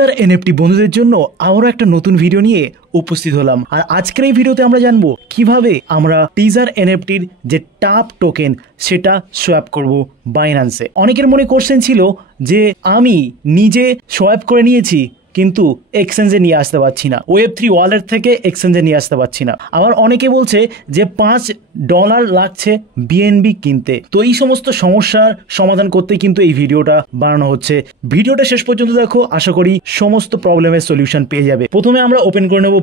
Teaser NFT বন্ধুদের জন্য আবারও একটা নতুন ভিডিও নিয়ে উপস্থিত হলাম। আর আজকের এই ভিডিওতে আমরা জানবো কিভাবে আমরা টিজার এনএফটির যে টপ টোকেন সেটা সোয়াপ করব বাইন্যান্সে। অনেকের মনে কোশ্চেন ছিল যে আমি নিজে সোয়াপ করে নিয়েছি কিন্তু এক্সচেঞ্জে নিয়ে আসতে পারছি না, ওয়েব3 ওয়ালেট থেকে এক্সচেঞ্জে নিয়ে আসতে পারছি না। আবার অনেকে বলছে যে $5 লাগছে বিএনবি কিনতে। তো এই সমস্ত সমস্যার সমাধান করতে কিন্তু এই ভিডিওটা বানানো হচ্ছে। ভিডিওটা শেষ পর্যন্ত দেখো, আশা করি সমস্ত প্রবলেমের সলিউশন পেয়ে যাবে। প্রথমে আমরা ওপেন করে নেব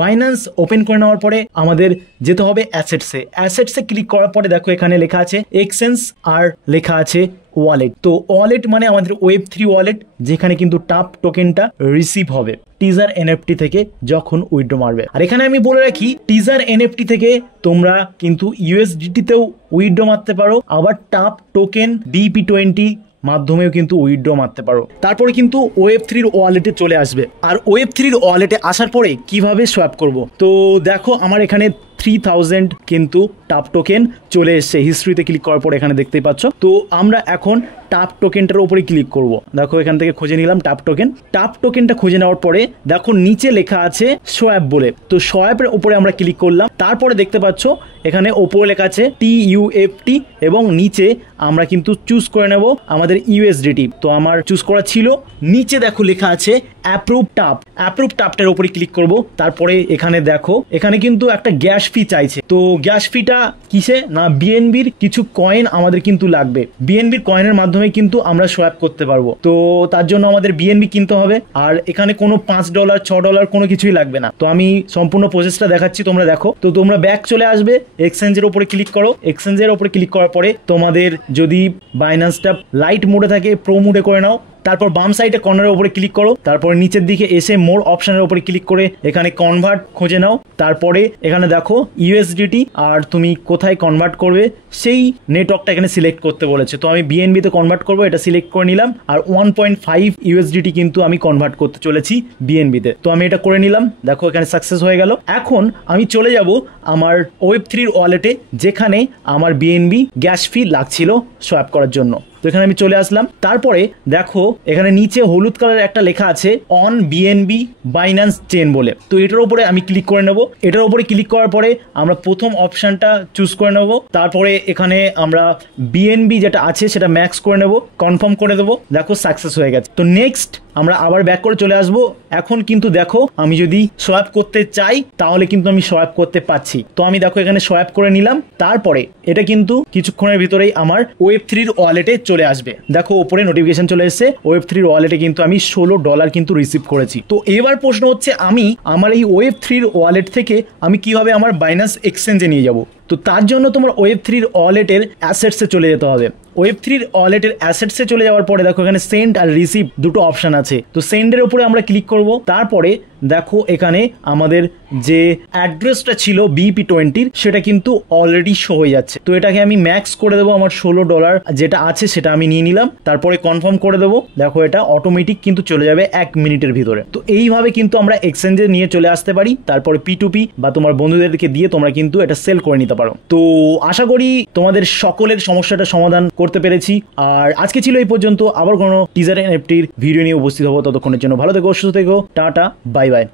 বাইন্যান্স ওপেন করে নেওয়ার পরে আমাদের যেতে হবে অ্যাসেটসে ক্লিক করার পরে দেখো এখানে লেখা আছে এক্সচেঞ্জ আর লেখা আছে ওয়ালেট। তো ওয়ালেট মানে আমাদের ওয়েব3 ওয়ালেট, যেখানে কিন্তু টপ টোকেনটা রিসিভ হবে টিজার এনএফটি থেকে যখন উইথড্র মারবে। আর এখানে আমি বলে রাখি, টিজার এনএফটি থেকে তোমরা কিন্তু ইউএসডিটিতেও উইথড্র মারতে পারো, আবার টপ টোকেন DP20 মাধ্যমেও কিন্তু উইথড্র মারতে পারো। তারপরে কিন্তু ওয়েব3 ওয়ালেটে চলে আসবে। আর ওয়েব3 ওয়ালেটে আসার পরে কিভাবে সোয়াপ করব, তো দেখো আমার এখানে 3000 কিন্তু টপ টোকেন চলে এসছে। হিস্ট্রিতে ক্লিক করার পর এখানে দেখতেই পাচ্ছ। তো আমরা এখন টপ টোকেনটার উপরে ক্লিক করব। দেখো এখান থেকে খুঁজে নিলাম টপ টোকেনটা খুঁজে নেওয়ার পরে দেখো নিচে লেখা আছে সোয়াপ বলে। তো সোয়াপের উপরে আমরা ক্লিক করলাম। তারপরে দেখতে পাচ্ছ এখানে ওপরে লেখা আছে TUFT এবং নিচে আমরা কিন্তু চুজ করে নেব আমাদের USDT। তো আমার চুজ করা ছিল। নিচে দেখো লেখা আছে অ্যাপ্রুভ টাপটার উপরে ক্লিক করব। তারপরে এখানে দেখো এখানে কিন্তু একটা গ্যাস ফি চাইছে। তো গ্যাস ফিটা কিসে না, বিএনবির কিছু কয়েন আমাদের কিন্তু লাগবে। বিএনবির কয়েনের মাধ্যমে কিন্তু আমরা সোয়াপ করতে পারবো। তো তার জন্য আমাদের বিএনবি কিনতে হবে। আর এখানে কোনো $5 $6 কোনো কিছুই লাগবে না। তো আমি সম্পূর্ণ প্রসেসটা দেখাচ্ছি, তোমরা দেখো। তো তোমরা ব্যাক চলে আসবে, এক্সচেঞ্জের উপরে ক্লিক করো। এক্সচেঞ্জের উপরে ক্লিক করার পরে তোমাদের যদি বাইন্যান্সটা লাইট মোডে থাকে প্রো মোডে করে নাও। তারপর বাম সাইডে কর্নারের উপরে ক্লিক করো। তারপর নিচের দিকে এসে মোর অপশনের উপরে ক্লিক করে এখানে কনভার্ট খুঁজে নাও। তারপরে এখানে দেখো ইউএসডিটি আর তুমি কোথায় কনভার্ট করবে সেই নেটওয়ার্কটা এখানে সিলেক্ট করতে বলেছে। তো আমি বিএনবি তে কনভার্ট করবো, এটা সিলেক্ট করে নিলাম। আর 1.5 USDT কিন্তু আমি কনভার্ট করতে চলেছি বিএনবি তে। তো আমি এটা করে নিলাম। দেখো এখানে সাকসেস হয়ে গেল। এখন আমি চলে যাব আমার ওয়েব3 ওয়ালেটে, যেখানে আমার বিএনবি গ্যাস ফি লাগছিল সোয়াপ করার জন্য। তো এখানে আমি চলে আসলাম। তারপরে দেখো এখানে নিচে হলুদ কালার একটা লেখা আছে অন বিএনবি বাইন্যান্স চেন বলে। তো এটার উপরে আমি ক্লিক করে নেব। এটার উপরে ক্লিক করার পরে আমরা প্রথম অপশনটা চুজ করে নেব। তারপরে এখানে আমরা বিএনবি যেটা আছে সেটা ম্যাক্স করে নেব, কনফার্ম করে দেবো। দেখো সাকসেস হয়ে গেছে। তো নেক্সট আমরা আবার ব্যাক করে চলে আসবো। এখন কিন্তু দেখো আমি যদি সোয়াপ করতে চাই তাহলে কিন্তু আমি সোয়াপ করতে পারছি। তো আমি দেখো এখানে সোয়াপ করে নিলাম। তারপরে এটা কিন্তু কিছুক্ষণের ভিতরেই আমার ওয়েব3 ওয়ালেটে চলে আসবে। দেখো উপরে নোটিফিকেশন চলে এসেছে, ওয়েব3 ওয়ালেটে কিন্তু আমি $16 কিন্তু রিসিভ করেছি। তো এবার প্রশ্ন হচ্ছে আমি আমার এই ওয়েব3 ওয়ালেট থেকে আমি কিভাবে আমার বাইন্যান্স এক্সচেঞ্জে নিয়ে যাব। তো তার জন্য তোমার ওয়েব3 ওয়ালেটের অ্যাসেটসে চলে যেতে হবে। ওয়েব3 ওয়ালেটের অ্যাসেটসে চলে যাওয়ার পরে দেখো এখানে সেন্ড আর রিসিভ দুটো অপশন আছে। তো সেন্ডের উপরে আমরা ক্লিক করব। তারপরে দেখো এখানে আমাদের যে অ্যাড্রেসটা ছিল BP20 সেটা কিন্তু অলরেডি শো হয়ে যাচ্ছে। তো এটাকে আমি ম্যাক্স করে দেবো। আমার $16 যেটা আছে সেটা আমি নিয়ে নিলাম। তারপরে কনফার্ম করে দেবো। দেখো এটা অটোমেটিক কিন্তু চলে যাবে 1 মিনিটের ভিতরে। তো এইভাবে কিন্তু আমরা এক্সচেঞ্জে নিয়ে চলে আসতে পারি। তারপরে P2P বা তোমার বন্ধুদেরকে দিয়ে তোমরা কিন্তু এটা সেল করে নিতে পারো। তো আশা করি তোমাদের সকলের সমস্যাটা সমাধান করতে পেরেছি। আর আজকে ছিল এই পর্যন্ত। আবার কোনো টিজার এনএফটির ভিডিও নিয়ে উপস্থিত হবো। ততক্ষণের জন্য ভালো থেকো, সুস্থ থেকো, টাটা, বাই বাই।